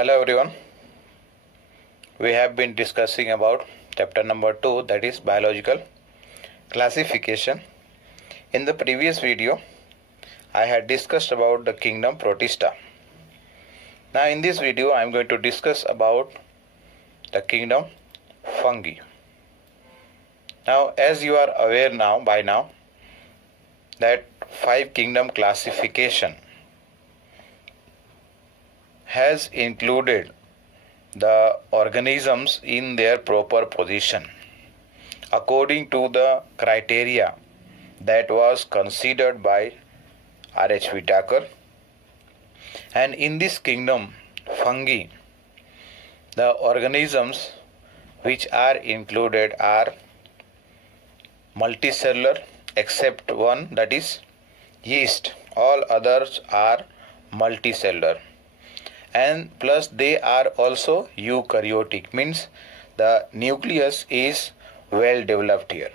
Hello everyone. We have been discussing about chapter number 2, that is biological classification. In the previous video, I had discussed about the kingdom Protista. Now in this video, I am going to discuss about the kingdom Fungi. Now as you are aware by now that 5 kingdom classification has included the organisms in their proper position according to the criteria that was considered by R.H. Whitaker. And in this kingdom fungi, the organisms which are included are multicellular except one, that is yeast. All others are multicellular, and plus they are also eukaryotic, means the nucleus is well developed here.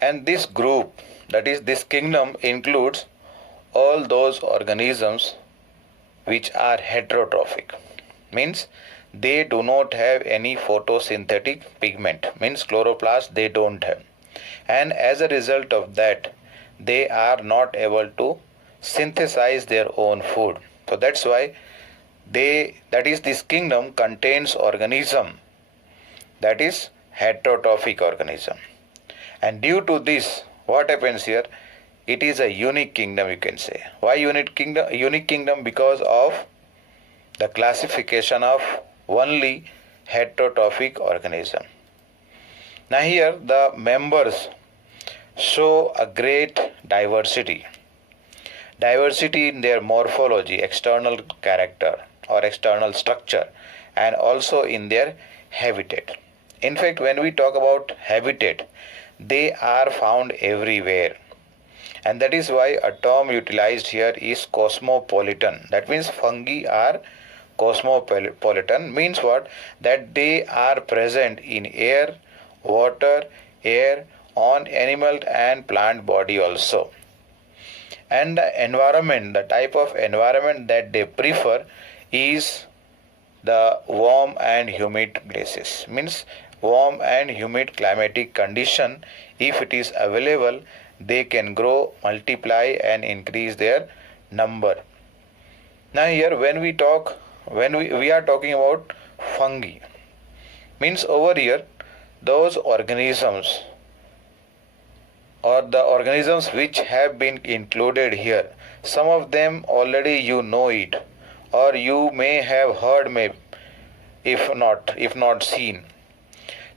And this group, that is this kingdom, includes all those organisms which are heterotrophic, means they do not have any photosynthetic pigment, means chloroplast they don't have, and as a result of that they are not able to synthesize their own food. So that's why this kingdom contains organism that is heterotrophic organism. And due to this, what happens here? It is a unique kingdom, you can say. Why unique kingdom? Unique kingdom because of the classification of only heterotrophic organism. Now here the members show a great diversity in their morphology, external character or external structure, and also in their habitat. In fact, when we talk about habitat, they are found everywhere, and that is why a term utilized here is cosmopolitan. That means fungi are cosmopolitan, means what? That they are present in air, water, on animal and plant body also. And the environment, the type of environment that they prefer is the warm and humid places, means warm and humid climatic condition. If it is available, they can grow, multiply and increase their number. Now here when we are talking about fungi, means over here those organisms or the organisms which have been included here, some of them already you know it, or you may have heard, if not seen.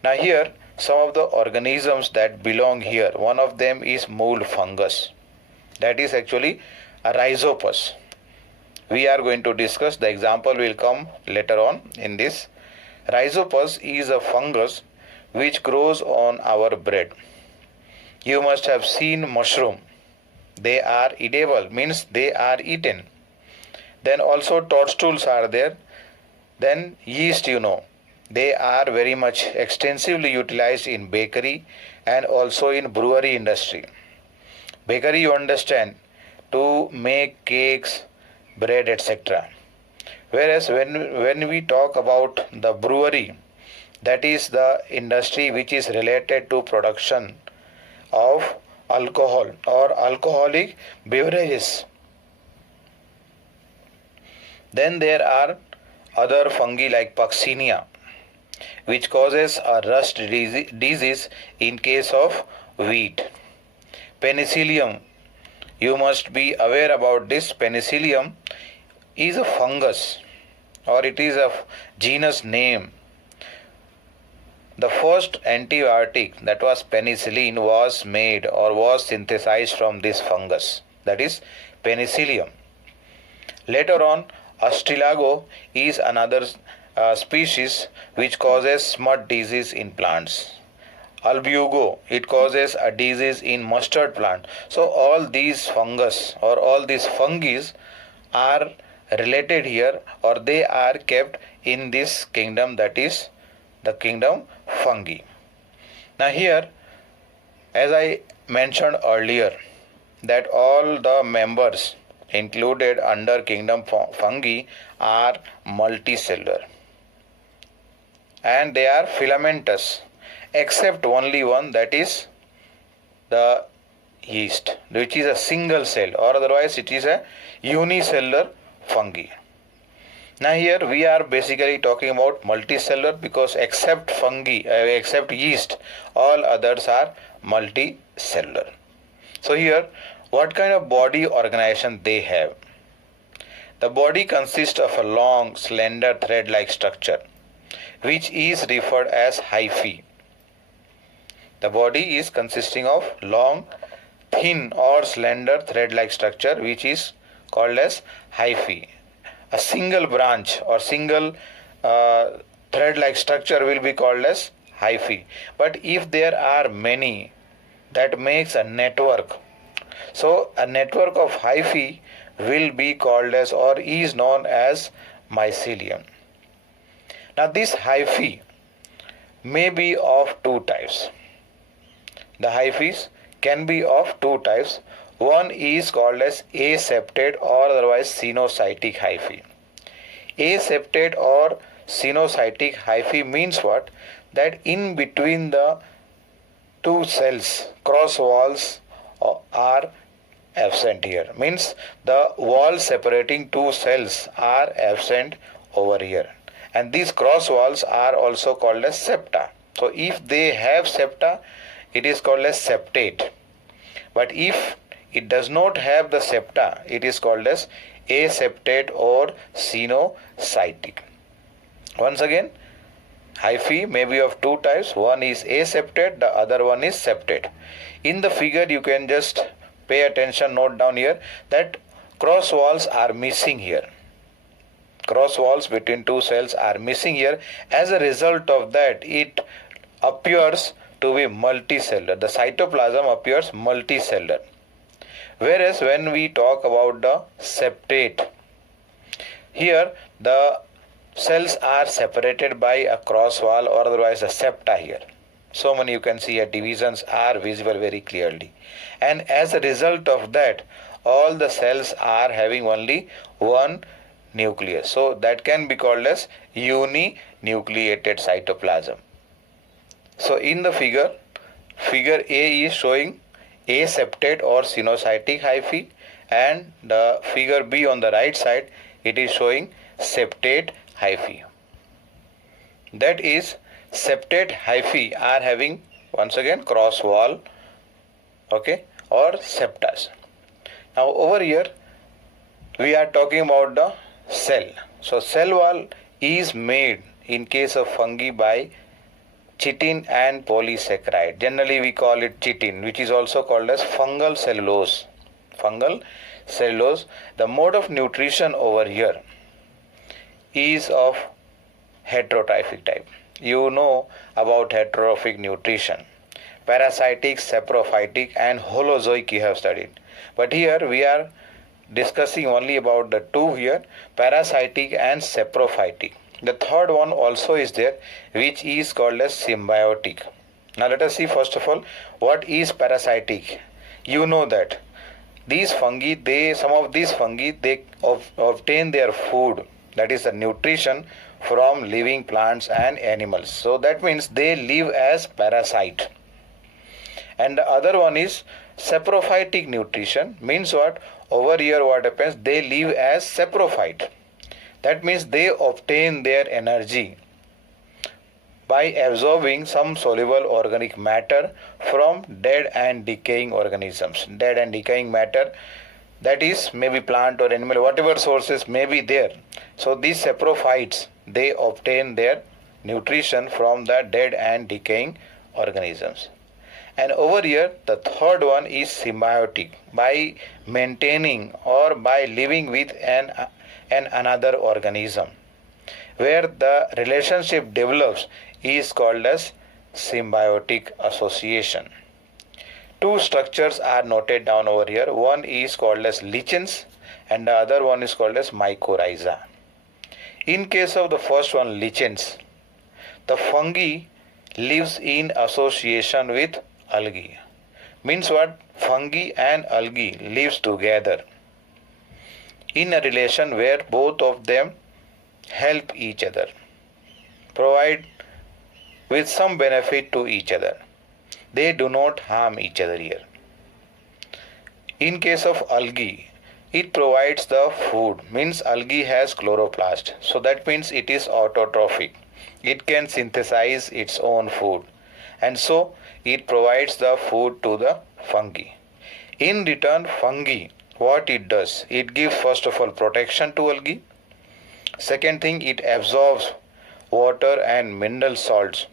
Now here some of the organisms that belong here, one of them is mold fungus, that is actually a rhizopus. We are going to discuss, the example will come later on in this. Rhizopus is a fungus which grows on our bread. You must have seen mushroom. They are edible, means they are eaten. Then also toadstools are there. Then yeast, they are very much extensively utilized in bakery and also in brewery industry. Bakery, you understand, to make cakes, bread, etc. Whereas when we talk about the brewery, that is the industry which is related to production of alcohol or alcoholic beverages. Then there are other fungi like Puccinia, which causes a rust disease in case of wheat. Penicillium, you must be aware about this. Penicillium is a fungus, or it is a genus name. The first antibiotic, that was penicillin, was made or was synthesized from this fungus, that is Penicillium. Later on, Astilago is another species which causes smut disease in plants. Albugo, it causes a disease in mustard plant. So all these fungus or all these fungi are related here, or they are kept in this kingdom, that is the kingdom fungi. Now here, as I mentioned earlier, that all the members included under kingdom fungi are multicellular and they are filamentous, except only one, that is the yeast, which is a single cell, or otherwise it is a unicellular fungi. Now here we are basically talking about multicellular because except fungi, except yeast, all others are multicellular. So here, what kind of body organization they have? The body consists of a long, slender thread-like structure, which is referred as hyphae. The body is consisting of long, thin or slender thread-like structure, which is called as hyphae. A single branch or single thread-like structure will be called as hyphae. But if there are many, that makes a network. So a network of hyphae will be called as or is known as mycelium. Now this hyphae may be of two types. The hyphae can be of two types. One is called as aseptate or otherwise cenocytic hyphae. Aseptate or cenocytic hyphae means what? That in between the two cells, cross walls are absent here. Means the wall separating two cells are absent over here. And these cross walls are also called as septa. So if they have septa, it is called as septate. But if it does not have the septa, it is called as aseptate or cenocytic. Once again, hyphae may be of two types. One is aseptate, the other one is septate. In the figure, you can just pay attention, note down here that cross walls are missing here. Cross walls between two cells are missing here. As a result of that, it appears to be multicellular. The cytoplasm appears multicellular. Whereas when we talk about the septate, here the cells are separated by a cross wall or otherwise a septa here. So many you can see here divisions are visible very clearly. And as a result of that, all the cells are having only one nucleus. So that can be called as uninucleated cytoplasm. So in the figure A is showing aseptate or cenocytic hyphae, and the figure B on the right side, it is showing septate hyphae. That is, septate hyphae are having once again cross wall, okay, or septas. Now over here we are talking about the cell. So cell wall is made in case of fungi by chitin and polysaccharide. Generally we call it chitin, which is also called as fungal cellulose. Fungal cellulose. The mode of nutrition over here is of heterotrophic type. You know about heterotrophic nutrition. Parasitic, saprophytic and holozoic you have studied. But here we are discussing only about the two here, parasitic and saprophytic. The third one also is there, which is called as symbiotic. Now let us see first of all what is parasitic. You know that these fungi, some of these fungi, they obtain their food, that is the nutrition, from living plants and animals. So that means they live as parasite. And the other one is saprophytic nutrition. Means what? Over here what happens? They live as saprophyte. That means they obtain their energy by absorbing some soluble organic matter from dead and decaying organisms. Dead and decaying matter, that is maybe plant or animal, whatever sources may be there. So these saprophytes, they obtain their nutrition from the dead and decaying organisms. And over here the third one is symbiotic, by maintaining or by living with another organism, where the relationship develops, is called as symbiotic association. Two structures are noted down over here. One is called as lichens and the other one is called as mycorrhiza. In case of the first one, lichens, the fungi lives in association with algae. Means what? Fungi and algae lives together in a relation where both of them help each other, provide with some benefit to each other. They do not harm each other here. In case of algae, it provides the food, means algae has chloroplast, so that means it is autotrophic. It can synthesize its own food, and so it provides the food to the fungi. In return, fungi, what it does, it gives first of all protection to algae. Second thing, it absorbs water and mineral salts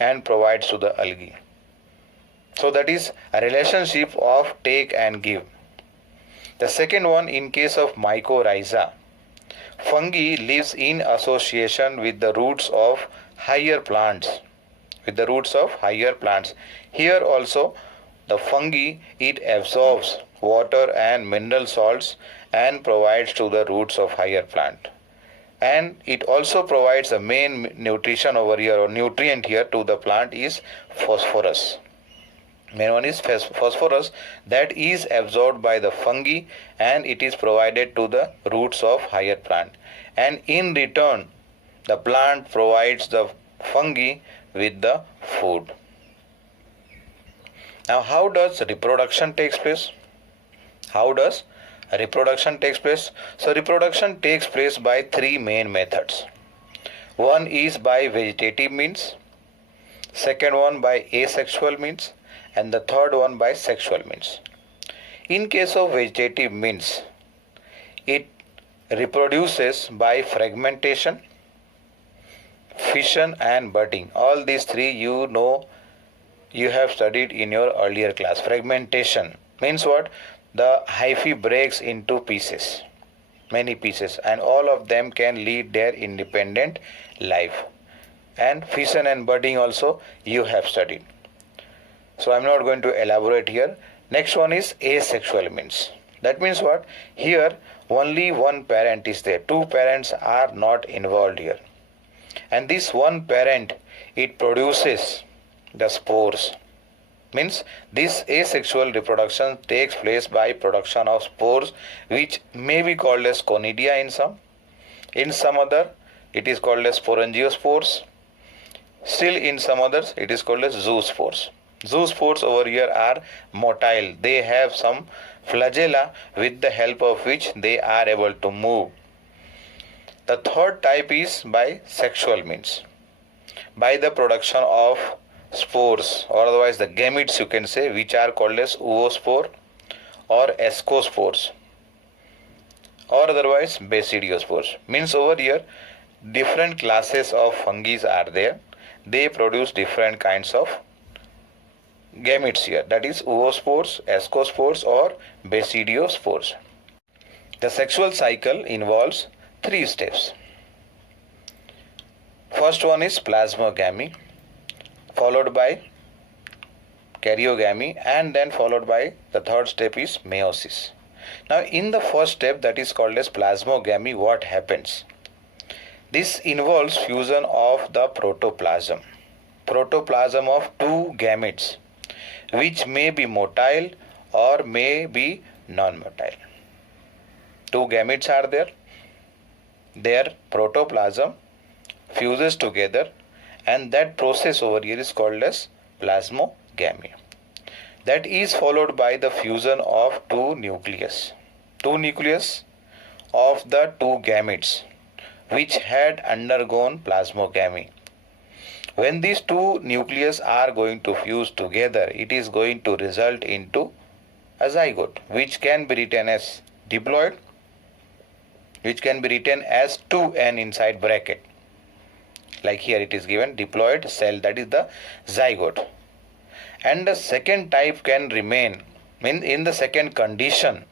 and provides to the algae. So that is a relationship of take and give. The second one, in case of mycorrhiza, fungi lives in association with the roots of higher plants. Here also the fungi, it absorbs water and mineral salts and provides to the roots of higher plant. And it also provides the main nutrition over here, or nutrient here to the plant, is phosphorus. Main one is phosphorus, that is absorbed by the fungi and it is provided to the roots of higher plant. And in return, the plant provides the fungi with the food. Now, how does reproduction takes place? So reproduction takes place by three main methods. One is by vegetative means, second one by asexual means, and the third one by sexual means. In case of vegetative means, it reproduces by fragmentation, fission and budding. All these three you have studied in your earlier class. Fragmentation means what? The hyphae breaks into pieces, many pieces, and all of them can lead their independent life. And fission and budding also you have studied. So I am not going to elaborate here. Next one is asexual means. That means what? Here only one parent is there. Two parents are not involved here. And this one parent, it produces the spores. Means this asexual reproduction takes place by production of spores, which may be called as conidia in some. In some other, it is called as sporangiospores. Still in some others, it is called as zoospores. Zoospores over here are motile. They have some flagella with the help of which they are able to move. The third type is by sexual means, by the production of spores, or otherwise the gametes you can say, which are called as oospore or ascospores, or otherwise basidiospores. Means over here different classes of fungi are there. They produce different kinds of gametes here, that is oospores, ascospores or basidiospores. The sexual cycle involves three steps. First one is plasmogamy, followed by karyogamy, and then followed by the third step is meiosis. Now in the first step, that is called as plasmogamy, what happens? This involves fusion of the protoplasm of two gametes, which may be motile or may be non-motile. Two gametes are there. Their protoplasm fuses together, and that process over here is called as plasmogamy. That is followed by the fusion of two nucleus of the two gametes which had undergone plasmogamy. When these two nucleus are going to fuse together, it is going to result into a zygote, which can be written as diploid, which can be written as 2n inside bracket. Like here it is given diploid cell, that is the zygote. And the second type can remain in the second condition.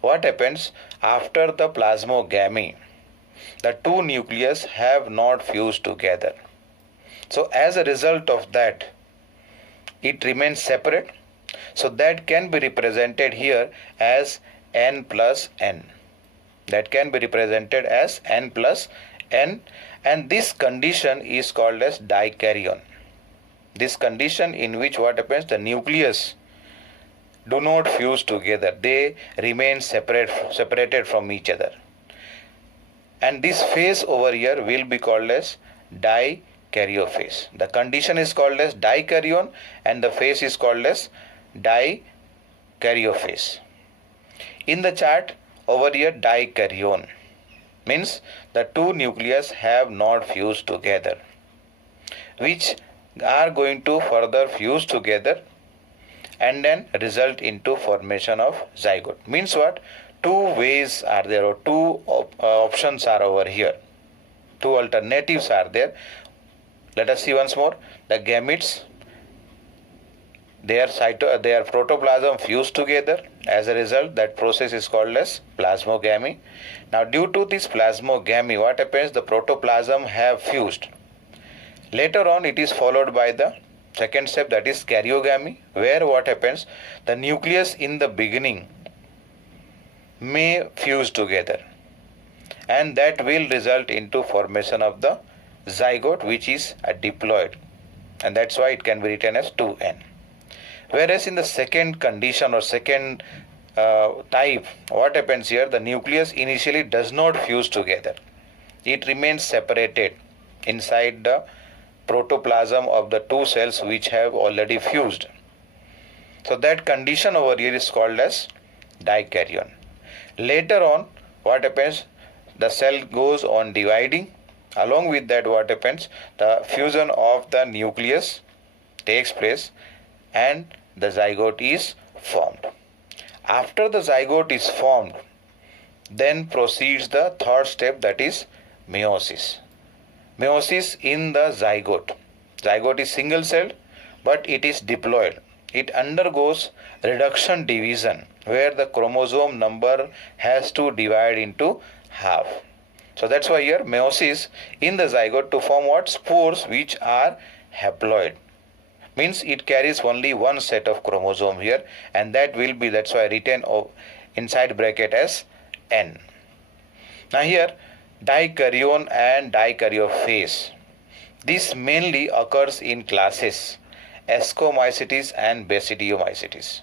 What happens after the plasmogamy? The two nucleus have not fused together. So as a result of that, it remains separate. So that can be represented here as n plus n. That can be represented as n plus n, and this condition is called as dikaryon. This condition in which what happens, the nucleus do not fuse together. They remain separated from each other. And this phase over here will be called as dikaryophase. The condition is called as dikaryon and the phase is called as dikaryophase. In the chart over here, dikaryon means the two nucleus have not fused together, which are going to further fuse together and then result into formation of zygote. Means what? Two ways are there, or two options are over here. Two alternatives are there. Let us see once more. The gametes, their protoplasm fused together. As a result, that process is called as plasmogamy. Now, due to this plasmogamy, what happens? The protoplasm have fused. Later on, it is followed by the second step, that is karyogamy, where what happens? The nucleus in the beginning may fuse together, and that will result into formation of the zygote, which is a diploid, and that's why it can be written as 2n. Whereas in the second condition or second type, what happens here? The nucleus initially does not fuse together. It remains separated inside the protoplasm of the two cells which have already fused. So that condition over here is called as dikaryon. Later on, what happens? The cell goes on dividing. Along with that, what happens? The fusion of the nucleus takes place and the zygote is formed. After the zygote is formed, then proceeds the third step, that is meiosis. Meiosis in the zygote. Zygote is single celled, but it is diploid. It undergoes reduction division, where the chromosome number has to divide into half. So that's why here meiosis in the zygote to form what? Spores which are haploid. Means it carries only one set of chromosome here, and that will be, that's why written inside bracket as N. Now here dikaryon and dikaryophase. This mainly occurs in classes Ascomycetes and Basidiomycetes.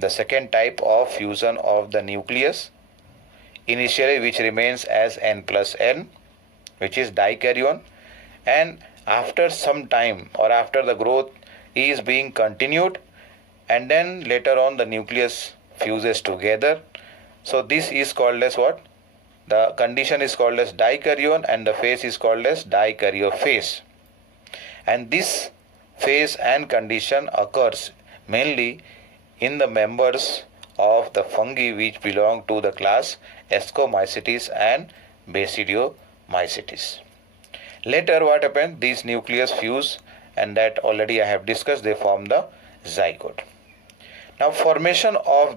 The second type of fusion of the nucleus, initially which remains as N plus N, which is dikaryon, and after some time or after the growth is being continued, and then later on the nucleus fuses together. So this is called as what? The condition is called as dikaryon and the phase is called as dikaryophase. And this phase and condition occurs mainly in the members of the fungi which belong to the class Ascomycetes and Basidiomycetes. Later what happens? These nucleus fuse, and that already I have discussed, they form the zygote. Now formation of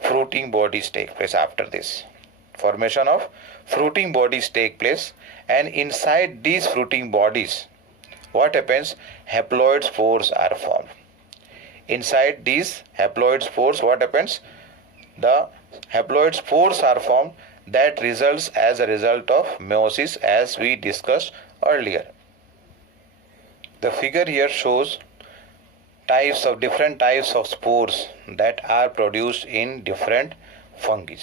fruiting bodies take place after this. Formation of fruiting bodies take place, and inside these fruiting bodies, what happens? Haploid spores are formed. Inside these haploid spores, what happens? The haploid spores are formed. That results as a result of meiosis, as we discussed earlier. The figure here shows different types of spores that are produced in different fungi.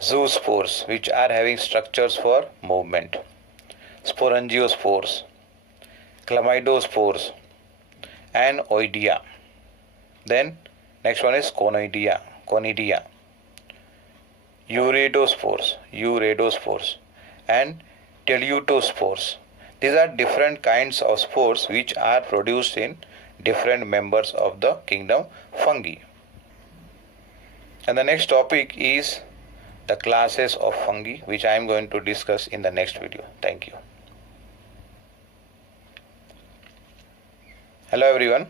Zoospores, which are having structures for movement. Sporangiospores, chlamydospores, and oidea. Then next one is conidia, uridospores, and teleuthospores. These are different kinds of spores which are produced in different members of the kingdom fungi. And the next topic is the classes of fungi, which I am going to discuss in the next video. Thank you. Hello everyone.